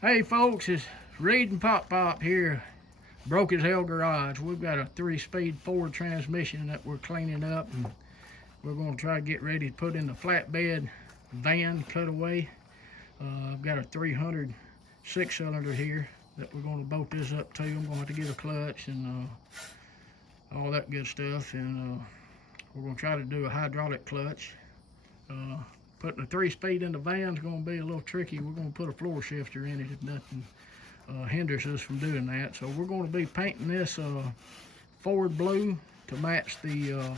Hey folks, it's Reed and Pop here. Broke as hell garage. We've got a 3-speed Ford transmission that we're cleaning up, and we're going to try to get ready to put in the flatbed van cutaway. I've got a 300 6-cylinder here that we're going to bolt this up to. I'm going to have to get a clutch and all that good stuff, and we're going to try to do a hydraulic clutch. Putting a 3-speed in the van is going to be a little tricky. We're going to put a floor shifter in it if nothing hinders us from doing that. So we're going to be painting this Ford blue to match the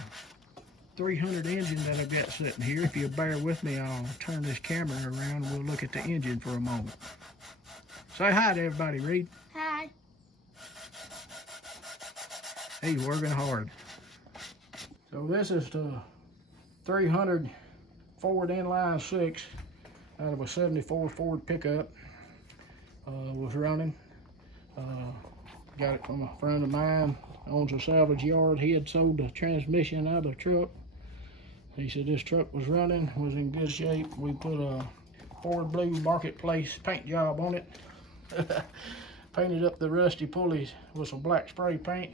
300 engine that I've got sitting here. If you'll bear with me, I'll turn this camera around and we'll look at the engine for a moment. Say hi to everybody, Reed. Hi. He's working hard. So this is the 300 Ford inline 6 out of a 74 Ford pickup. Was running. Got it from a friend of mine, owns a salvage yard. He had sold the transmission out of the truck. He said this truck was running, was in good shape. We put a Ford blue marketplace paint job on it. Painted up the rusty pulleys with some black spray paint.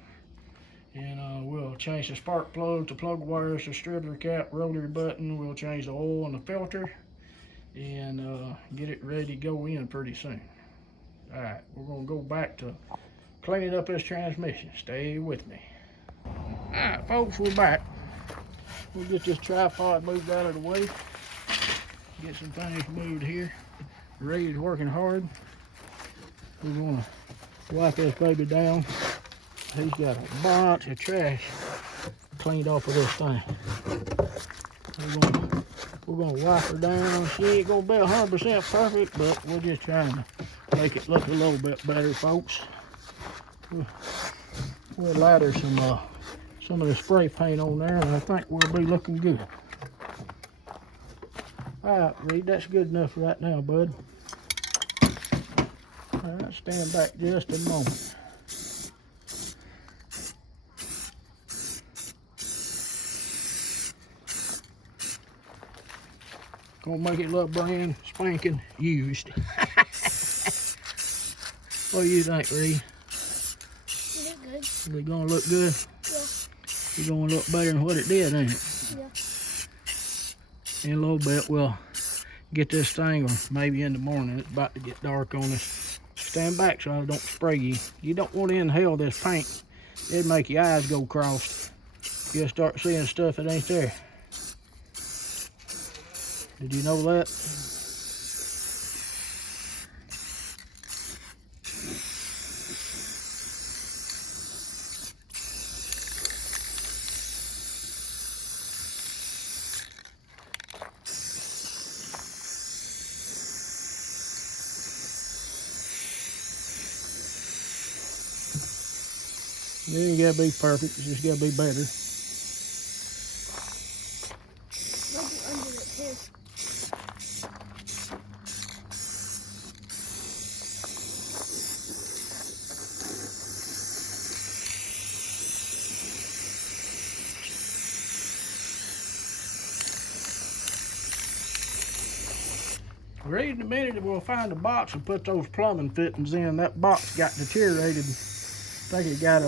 And we'll change the spark plug, the plug wires, the distributor cap, rotary button. We'll change the oil and the filter and get it ready to go in pretty soon. All right, we're gonna go back to cleaning up this transmission. Stay with me. All right, folks, we're back. We'll get this tripod moved out of the way. Get some things moved here. Ray's working hard. We're gonna wipe this baby down. He's got a bunch of trash cleaned off of this thing. We're gonna wipe her down. She ain't gonna be 100% perfect, but we're just trying to make it look a little bit better, folks. We'll lather some of the spray paint on there, and I think we'll be looking good. All right, Reed, that's good enough right now, bud. All right, stand back just a moment. Gonna make it look brand spanking used. What do you think, Reed? Look good. Is it gonna look good? Yeah. It's gonna look better than what it did, ain't it? Yeah. In a little bit, we'll get this thing, or maybe in the morning. It's about to get dark on us. Stand back so I don't spray you. You don't want to inhale this paint. It'll make your eyes go crossed. You'll start seeing stuff that ain't there. Did you know that? It ain't gotta be perfect, it's just gotta be better. Rub it under it too. Reed, in a minute we'll find a box and put those plumbing fittings in. That box got deteriorated. I think it got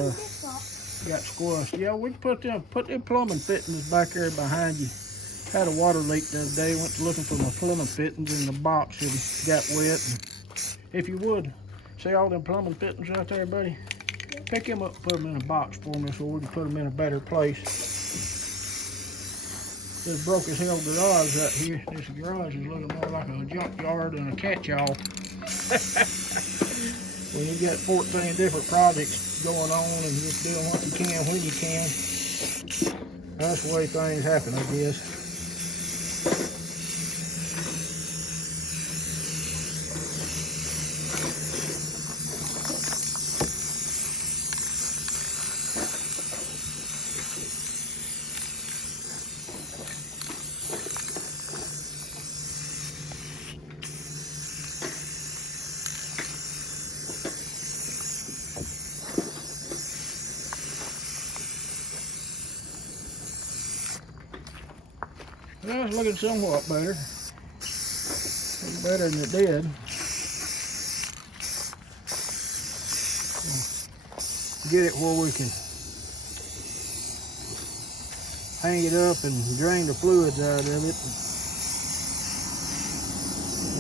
squashed. Yeah, we can put them plumbing fittings back there behind you. Had a water leak the other day. Went looking for my plumbing fittings in the box and got wet. And if you would, see all them plumbing fittings right there, buddy? Yeah. Pick them up and put them in a box for me so we can put them in a better place. This broke as hell garage right here. This garage is looking more like a junkyard than a catch-all. When you got 14 different projects going on and just doing what you can when you can, that's the way things happen, I guess. Well, it's looking somewhat better. Better than it did. get it where we can hang it up and drain the fluids out of it.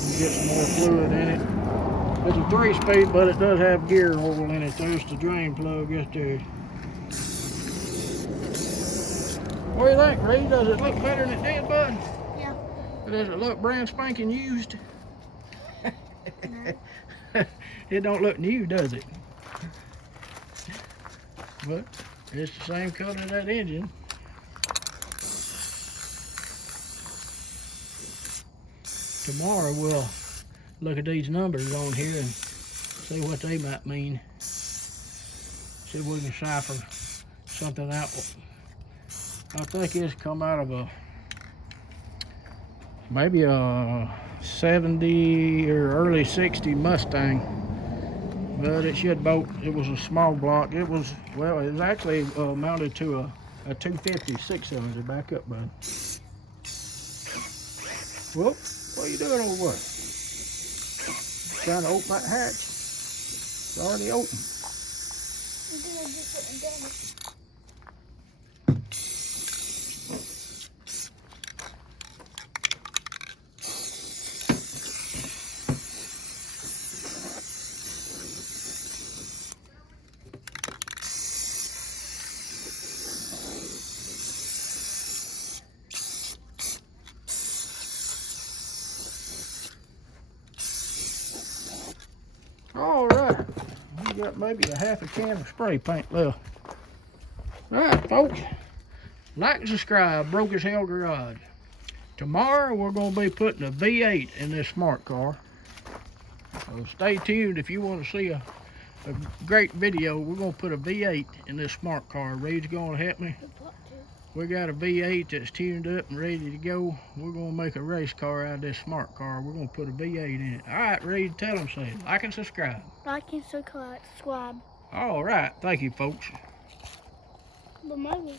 And get some more fluid in it. It's a 3-speed, but it does have gear oil in it. There's the drain plug just there. What do you think, Reed? Does it look better than it did, bud? Yeah. Does it look brand spanking used? No. It don't look new, does it? But it's the same color as that engine. Tomorrow we'll look at these numbers on here and see what they might mean. See if we can cipher something out. I think it's come out of maybe a 70 or early 60 Mustang, but it should bolt. It was a small block. It was, well, it was actually mounted to a 250 6-cylinder. Back up, bud. Whoop, what are you doing over there? Trying to open that hatch. It's already open. I'm gonna just put it down. All right, we got maybe a half a can of spray paint left. All right, folks, like and subscribe, Broke as Hell Garage. Tomorrow we're gonna be putting a V8 in this smart car. So stay tuned if you want to see a great video. We're gonna put a V8 in this smart car. Reed's gonna help me. We got a V8 that's tuned up and ready to go. We're gonna make a race car out of this smart car. We're gonna put a V8 in it. All right, Reed, tell them so. Like and subscribe. Like and subscribe. All right, thank you, folks. But mine was